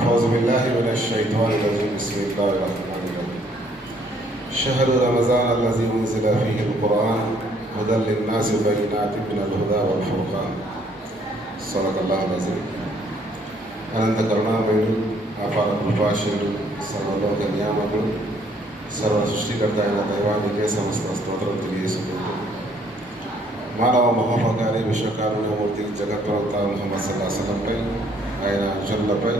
أعوذ بالله من الشيطان الرجيم بسم الله الرحمن الرحيم شهر رمضان الذي أنزل فيه القرآن هدى للناس وبينات من الهدى والفرقان صدق الله العظيم అనంత కరుణామయుడు అపార కృపాశయుడు సర్వలోక నియామకుడు సర్వ సృష్టికర్త అయిన దైవానికే సమస్త స్తోత్రం తెలియజేసుకుంటూ మానవ మహోపకారి విశ్వకారుణ్యమూర్తి జగత్ప్రవక్త ముహమ్మద్ సల్లల్లాహు అలైహి వసల్లంపై ఆయన అనుచరులపై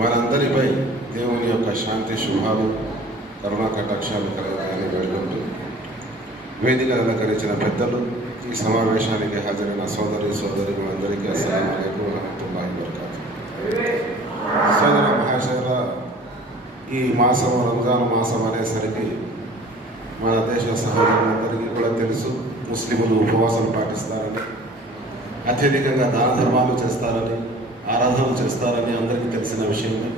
మనందరిపై దేవుని యొక్క శాంతి శుభాలు కరుణా కటాక్షాలు కలగాలని వేడుకుంటూ వేదిక అలంకరించిన పెద్దలు ఈ సమావేశానికి హాజరైన సోదరి అందరికీ అస్సలాము అలైకుం వరహ్మతుల్లాహి వబరకాతుహు. సోదర మహాశయుల ఈ మాసం రంజాన్ మాసం అనేసరికి మన దేశ సహోదరులందరికీ కూడా తెలుసు, ముస్లింలు ఉపవాసం పాటిస్తారని, అత్యధికంగా దాన ధర్మాలు చేస్తారని, ఆరాధనలు చేస్తారని అందరికీ తెలిసిన విషయమే.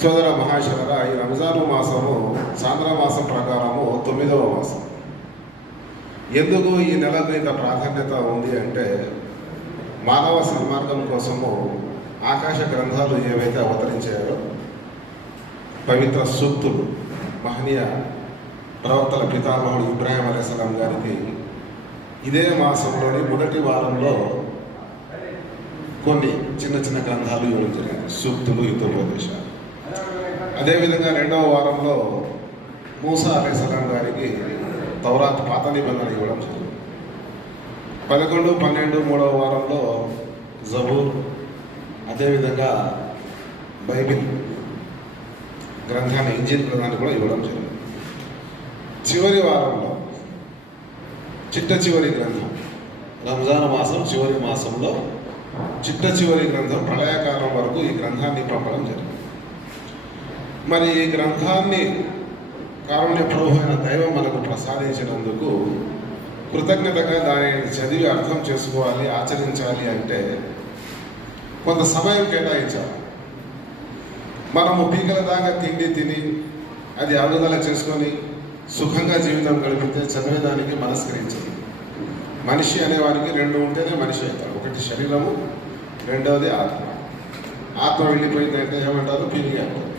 సోదర మహాశయుల ఈ రంజాను మాసము చాంద్ర మాసం ప్రకారము 9వ మాసం. ఎందుకు ఈ నెలకు ఇంత ప్రాధాన్యత ఉంది అంటే, మానవ సన్మార్గం కోసము ఆకాశ గ్రంథాలు ఏవైతే అవతరించాయో పవిత్ర సూక్తులు మహనీయ ప్రవక్తల పితామహుడు ఇబ్రాహీం అలైహిస్సలాం గారికి ఇదే మాసంలోని మొదటి వారంలో కొన్ని చిన్న చిన్న గ్రంథాలు ఇవ్వడం జరిగింది, సూక్తులు హితోపదేశాలు. అదేవిధంగా 2వ వారంలో మూసా అలైహిస్సలాం గారికి తౌరాత్ పాత నిబంధన ఇవ్వడం జరిగింది. 11, 12 3వ వారంలో జబూర్, అదేవిధంగా బైబిల్ గ్రంథాన్ని, ఇంజిల్ గ్రంథాన్ని కూడా ఇవ్వడం జరిగింది. చివరి వారంలో చివరి గ్రంథం, రంజాన్ మాసం చివరి మాసంలో చివరి గ్రంథం ప్రళయకాలం వరకు ఈ గ్రంథాన్ని పంపడం జరిగింది. మరి ఈ గ్రంథాన్ని కారుణ్య ప్రభు అయిన దైవం మనకు ప్రసాదించినందుకు కృతజ్ఞతగా దానిని చదివి అర్థం చేసుకోవాలి, ఆచరించాలి అంటే కొంత సమయం కేటాయించాలి. మనము పీకల దాకా తిండి తిని అది అరుగుదల చేసుకొని సుఖంగా జీవితం గడిపితే చదివేదానికి మనస్కరించదు. మనిషి అనేవానికి 2 ఉంటేనే మనిషి అవుతాడు. ఒకటి శరీరము, 2వది ఆత్మ. ఆత్మ వెళ్ళిపోయిందంటే ఏమంటారు? పీలిక అంటారు.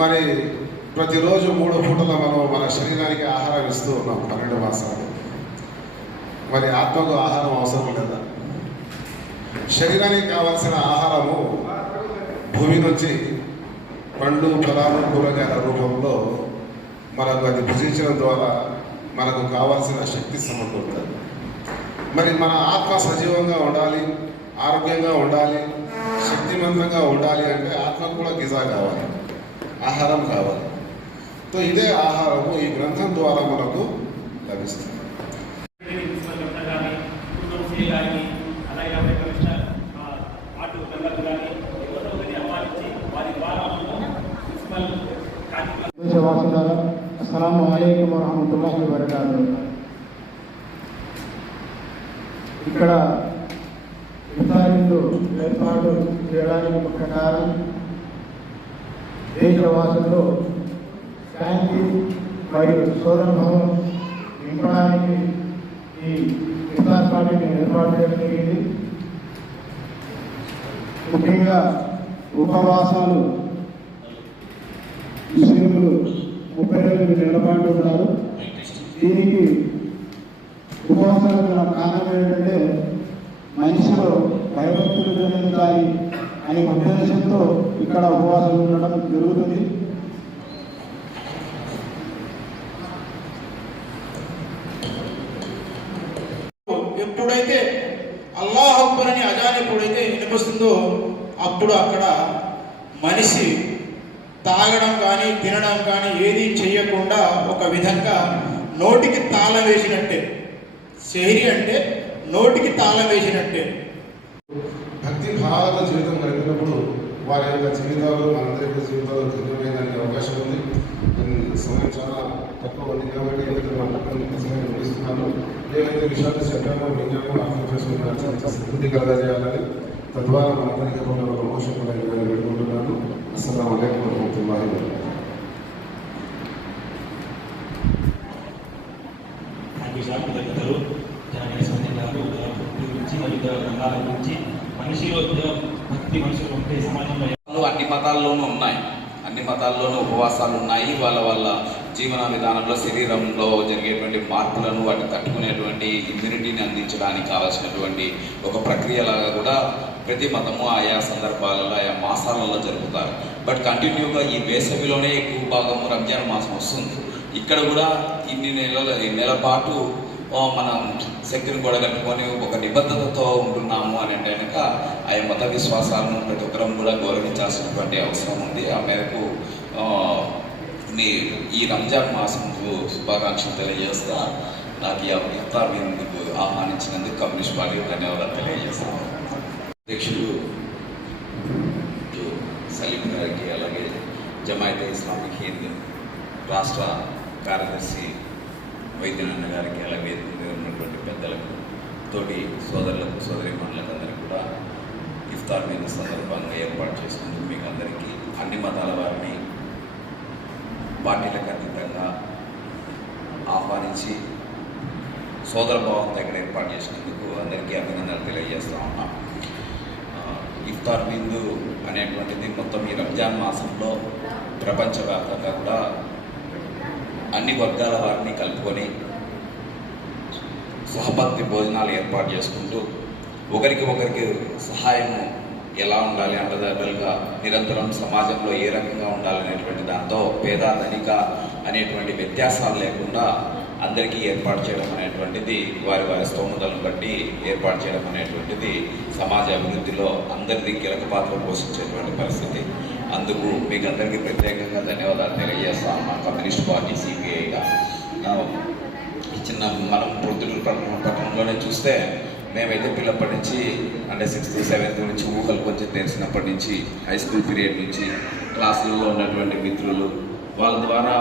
మరి ప్రతిరోజు 3 పూటల మనం మన శరీరానికి ఆహారం ఇస్తూ ఉన్నాం 12 మాసాలు. మరి ఆత్మకు ఆహారం అవసరం లేదా? శరీరానికి కావాల్సిన ఆహారము భూమి నుంచి పండ్లు, ఫలాలు, కూరగాయల రూపంలో మనకు అది భుజించడం ద్వారా మనకు కావాల్సిన శక్తి సమకూరుతుంది. మరి మన ఆత్మ సజీవంగా ఉండాలి, ఆరోగ్యంగా ఉండాలి, శక్తివంతంగా ఉండాలి అంటే ఆత్మకు కూడా గిజా కావాలి, ఆహారం కావాలి. సో ఇదే ఆహారము ఈ గ్రంథం ద్వారా మనకు లభిస్తుంది. అస్సలాము అలైకుం వరహ్మతుల్లాహి వబరకాతుహు. ఇక్కడ ఇఫ్తారీలు ఏర్పాటు చేయడానికి ముఖ్య కారణం దేశవాసుల్లో శాంతి మరియు సోదరభావం నింపడానికి ఈ ఇఫ్తార్ పార్టీని ఏర్పాటు చేయడం జరిగింది. ముఖ్యంగా ఉపవాసాలు ముస్లింలు 30 రోజులు నిలబడి ఉన్నారు. దీనికి ఉపవాసాలకు కారణం ఏంటంటే మనిషిలో భయభక్తులు జరుగుతాయి అనే ఉద్దేశంతో ఇక్కడ ఉపవాసాలు ఉండడం జరుగుతుంది. ఎప్పుడైతే అల్లాహ్ అక్బర్ అని అజాన్ ఎప్పుడైతే వినిపిస్తుందో అప్పుడు అక్కడ మనిషి తాగడం కానీ తినడం కానీ ఏది చేయకుండా ఒక విధంగా నోటికి తాళం వేసినట్టే. శహరి అంటే నోటికి తాళం వేసినట్టే. భక్తి భావాల జీవితం గడిపినప్పుడు వారి యొక్క జీవితాలు మనందరి యొక్క జీవితాలు ధన్యమైనడానికి అవకాశం ఉంది. సమయం చాలా తక్కువ ఉంది కాబట్టి ఎందుకంటే మన సమయం ముగిస్తున్నాను. ఏవైతే విషయాలు చెప్పామో విజ్ఞానం అర్థం చేసుకున్నాను స్థితి కలగజేయాలని, తద్వారా మనందరికీ కూడా ప్రమోషన్ కూడా పెట్టుకుంటున్నాను. అస్సలాము అలైకుం వరహ్మతుల్లాహి వబరకాతుహు. గురించి మరియు గ్రంథాల గురించి మనిషిలో అన్ని మతాల్లోనూ ఉన్నాయి, అన్ని మతాల్లోనూ ఉపవాసాలు ఉన్నాయి. వాళ్ళ వాళ్ళ జీవన విధానంలో శరీరంలో జరిగేటువంటి మార్పులను వాటిని తట్టుకునేటువంటి ఇమ్యూనిటీని అందించడానికి కావాల్సినటువంటి ఒక ప్రక్రియలాగా కూడా ప్రతి మతము ఆయా సందర్భాలలో ఆయా మాసాలలో జరుపుతారు. బట్ కంటిన్యూగా ఈ వేసవిలోనే ఎక్కువ భాగము రంజాన్ మాసం వస్తుంది. ఇక్కడ కూడా ఈ నెల పాటు మనం శక్తిని కూడా కట్టుకొని ఒక నిబద్ధతతో ఉంటున్నాము అని అంటే కనుక ఆయా మత విశ్వాసాలను ప్రతి ఒక్కరం కూడా గౌరవించాల్సినటువంటి అవసరం ఉంది. ఆ మేరకు ఈ రంజాన్ మాసంకు శుభాకాంక్షలు తెలియజేస్తా. నాకు ఈ ఇఫ్తార్ విందుకు ఆహ్వానించినందుకు కమ్యూనిస్ట్ పార్టీ ధన్యవాదాలు తెలియజేస్తాను. అధ్యక్షులు సలీం గారికి, అలాగే జమాయతే ఇస్లామిక్ హింద్ రాష్ట్ర కార్యదర్శి వైద్యనాన్న గారికి, అలాగే ఉన్నటువంటి పెద్దలకు, తోటి సోదరులకు, సోదరీమణులకు అందరికీ కూడా ఇఫ్తార్ విందు సందర్భంగా ఏర్పాటు చేసుకుంటూ మీకు అందరికీ అన్ని మతాల వారిని పార్టీలకు అతీతంగా ఆహ్వానించి సోదరభావంతో ఇక్కడ ఏర్పాటు చేసినందుకు అందరికీ అభినందనలు తెలియజేస్తూ ఉన్నాం. ఇఫ్తార్ విందు అనేటువంటిది మొత్తం ఈ రంజాన్ మాసంలో ప్రపంచవ్యాప్తంగా కూడా అన్ని వర్గాల వారిని కలుపుకొని సహపత్తి భోజనాలు ఏర్పాటు చేసుకుంటూ ఒకరికి సహాయము ఎలా ఉండాలి, అండదండలుగా నిరంతరం సమాజంలో ఏ రకంగా ఉండాలనేటువంటి దాంతో పేద ధనిక అనేటువంటి వ్యత్యాసాలు లేకుండా అందరికీ ఏర్పాటు చేయడం అనేటువంటిది వారి స్తోమతలను బట్టి ఏర్పాటు చేయడం అనేటువంటిది సమాజ అభివృద్ధిలో అందరినీ కీలక పాత్ర పోషించేటువంటి పరిస్థితి. అందుకు మీకు అందరికీ ప్రత్యేకంగా ధన్యవాదాలు తెలియజేస్తా ఉన్నాం. కమ్యూనిస్ట్ పార్టీ సిపిఐగా చిన్న మనం ప్రొద్దుటూరు పట్టణంలోనే చూస్తే మేమైతే పిల్లప్పటి నుంచి అంటే 6th 7th నుంచి ఊహలు కొంచెం తెలిసినప్పటి నుంచి హై స్కూల్ పీరియడ్ నుంచి క్లాసులలో ఉన్నటువంటి మిత్రులు వాళ్ళ ద్వారా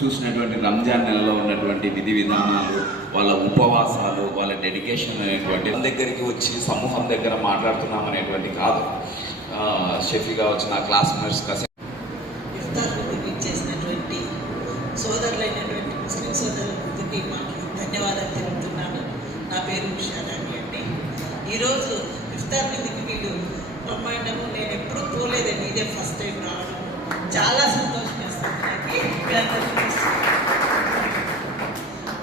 చూసినటువంటి రంజాన్ నెలలో ఉన్నటువంటి విధి విధానాలు, వాళ్ళ ఉపవాసాలు, వాళ్ళ డెడికేషన్ అనేటువంటి దగ్గరికి వచ్చి సమూహం దగ్గర మాట్లాడుతున్నాం అనేటువంటి కాదు. షఫీగా వచ్చిన క్లాస్మేట్స్ చేసినటువంటి సోదరులైనటువంటి ముస్లిం సోదరులకి మాకు ధన్యవాదాలు తెలుపుతున్నాను. నా పేరు ఉషారాణి అండి. ఈరోజు ఇఫ్తార్ విందుకి వీళ్ళు బ్రహ్మాండము, నేను ఎప్పుడూ పోలేదండి, ఇదే ఫస్ట్ టైం రావడం. చాలా సంతోషం వేస్తాను.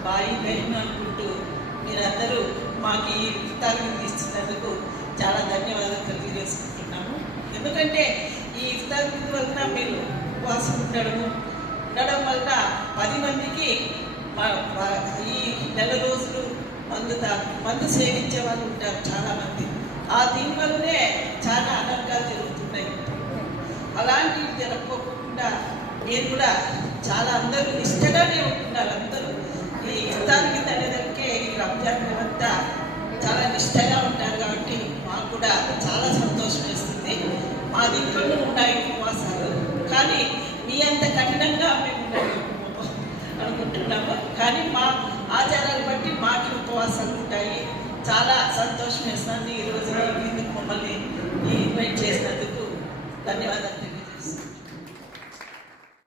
బాయి బహిమ అనుకుంటూ మీరందరూ మాకు ఈ ఇఫ్తార్ విందు ఇస్తున్నందుకు చాలా ధన్యవాదాలు తెలియజేసుకుంటున్నాము. ఎందుకంటే ఈ ఇఫ్తార్ విందు వలన మీరు ఉపవాసం ఉండడం వలన 10 మందికి ఈ నెల రోజులు మందు సేవించే వాళ్ళు ఉంటారు చాలామంది. ఆ దీనివల్లనే చాలా అనర్థాలు జరుగుతున్నాయి. అలాంటివి జరగకోకుండా నేను కూడా చాలా అందరూ నిష్టగానే ఉంటున్నారు. అందరూ ఈ ఇఫ్తార్కి తగ్గదక్కే ఈ రంజాన్ అంతా చాలా నిష్టగా ఉంటారు. కాబట్టి మాకు కూడా చాలా సంతోషం వేస్తుంది. మా దీంట్లోనూ ఉన్నాయి ఉపవాసాలు, కానీ మీ అంత కఠినంగా మేము అనుకుంటున్నాము. కానీ మా ఆచారాలు బట్టి మాకు ఉపవాసాలు ఉంటాయి. చాలా సంతోషం వేస్తుంది. ఈరోజు మమ్మల్ని ఇన్వైట్ చేసినందుకు ధన్యవాదాలు.